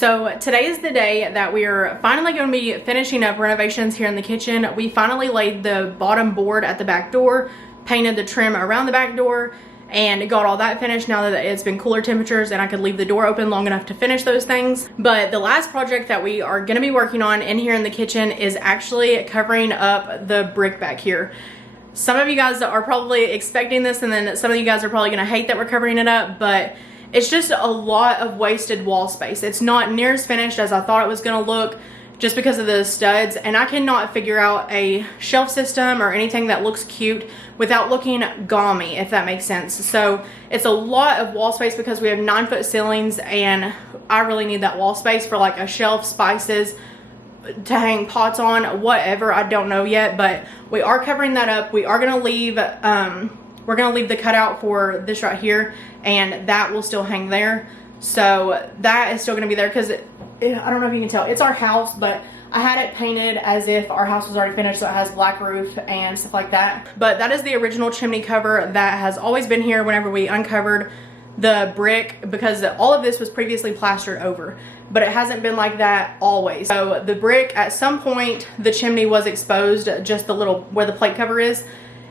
So today is the day that we are finally going to be finishing up renovations here in the kitchen. We finally laid the bottom board at the back door, painted the trim around the back door, and got all that finished now that it's been cooler temperatures and I could leave the door open long enough to finish those things. But the last project that we are going to be working on in here in the kitchen is actually covering up the brick back here. Some of you guys are probably expecting this, and then some of you guys are probably going to hate that we're covering it up, but it's just a lot of wasted wall space. It's not near as finished as I thought it was going to look just because of the studs, and I cannot figure out a shelf system or anything that looks cute without looking gaumy, if that makes sense. So it's a lot of wall space because we have 9-foot ceilings, and I really need that wall space for like a shelf, spices, to hang pots on, whatever. I don't know yet, but we are covering that up. We are going to leave we're going to leave the cutout for this right here, and that will still hang there. So that is still going to be there because I don't know if you can tell, it's our house, but I had it painted as if our house was already finished, so it has black roof and stuff like that. But that is the original chimney cover that has always been here whenever we uncovered the brick, because all of this was previously plastered over, but it hasn't been like that always. So the brick, at some point the chimney was exposed, just the little where the plate cover is,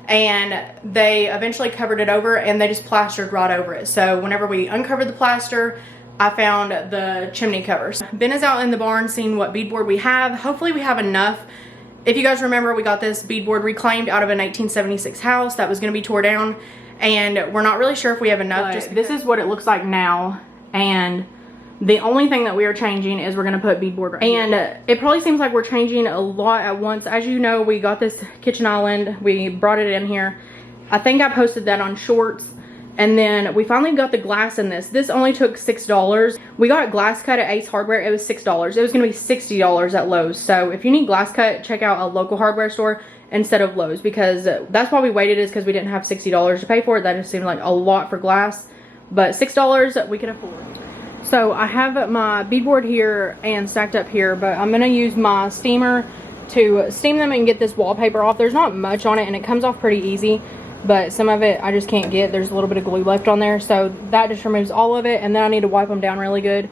and they eventually covered it over and they just plastered right over it. So whenever we uncovered the plaster, I found the chimney covers. Ben is out in the barn seeing what beadboard we have. Hopefully we have enough. If you guys remember, we got this beadboard reclaimed out of a 1976 house that was going to be tore down, and we're not really sure if we have enough. Just this is what it looks like now, and the only thing that we are changing is we're going to put beadboard right here. And it probably seems like we're changing a lot at once. As you know, we got this kitchen island, we brought it in here. I think I posted that on shorts. And then we finally got the glass in this. This only took $6. We got glass cut at Ace Hardware. It was $6. It was going to be $60 at Lowe's. So if you need glass cut, check out a local hardware store instead of Lowe's, because that's why we waited, is because we didn't have $60 to pay for it. That just seemed like a lot for glass. But $6 we could afford. So I have my beadboard here and stacked up here, but I'm going to use my steamer to steam them and get this wallpaper off. There's not much on it and it comes off pretty easy, but some of it I just can't get. There's a little bit of glue left on there, so that just removes all of it, and then I need to wipe them down really good.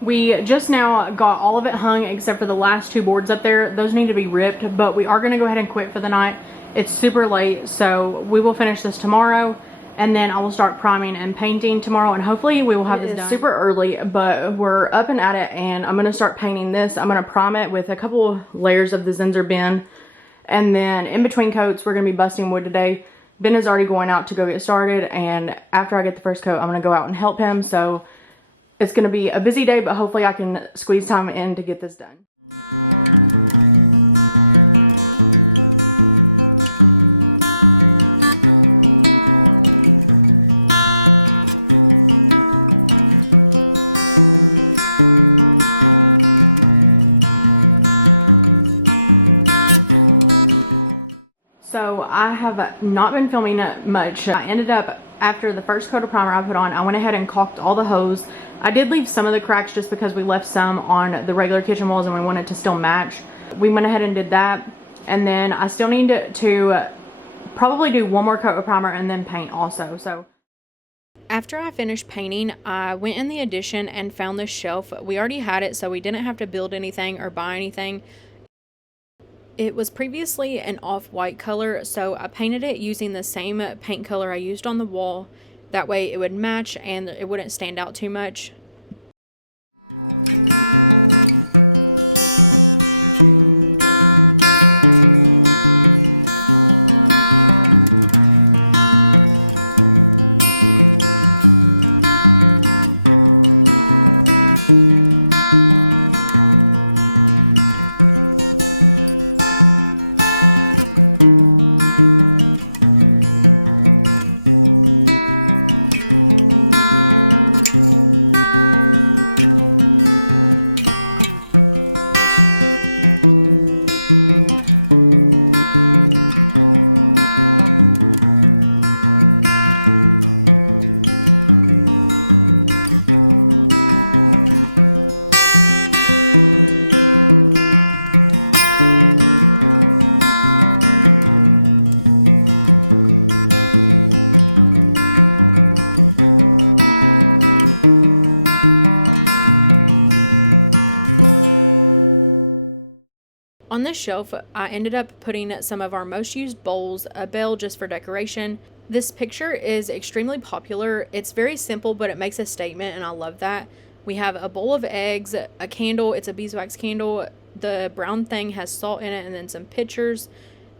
We just now got all of it hung except for the last two boards up there. Those need to be ripped, but we are going to go ahead and quit for the night. It's super late, so we will finish this tomorrow, and then I will start priming and painting tomorrow, and hopefully we will have this done. Super early, but we're up and at it, and I'm going to start painting this. I'm going to prime it with a couple layers of the Zinsser Ben, and then in between coats, we're going to be busting wood today. Ben is already going out to go get started, and after I get the first coat, I'm going to go out and help him, so it's going to be a busy day, but hopefully I can squeeze time in to get this done. So I have not been filming much. I ended up, after the first coat of primer I put on, I went ahead and caulked all the hose. I did leave some of the cracks just because we left some on the regular kitchen walls and we wanted to still match. We went ahead and did that. And then I still need to probably do one more coat of primer and then paint also. So after I finished painting, I went in the addition and found this shelf. We already had it, so we didn't have to build anything or buy anything. It was previously an off-white color, so I painted it using the same paint color I used on the wall. That way it would match and it wouldn't stand out too much. On this shelf, I ended up putting some of our most used bowls, a bell just for decoration. This picture is extremely popular. It's very simple, but it makes a statement, and I love that. We have a bowl of eggs, a candle. It's a beeswax candle. The brown thing has salt in it, and then some pitchers,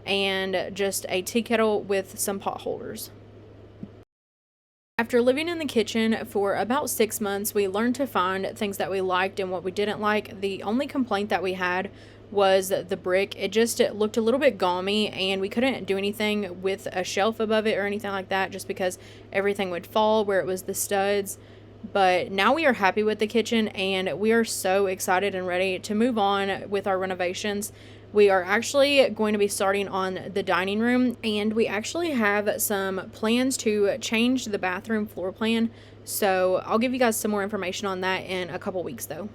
and just a tea kettle with some pot holders. After living in the kitchen for about 6 months, we learned to find things that we liked and what we didn't like. The only complaint that we had was the brick. It looked a little bit gaumy, and we couldn't do anything with a shelf above it or anything like that just because everything would fall where it was the studs. But now we are happy with the kitchen, and we are so excited and ready to move on with our renovations. We are actually going to be starting on the dining room, and we actually have some plans to change the bathroom floor plan. So I'll give you guys some more information on that in a couple weeks though.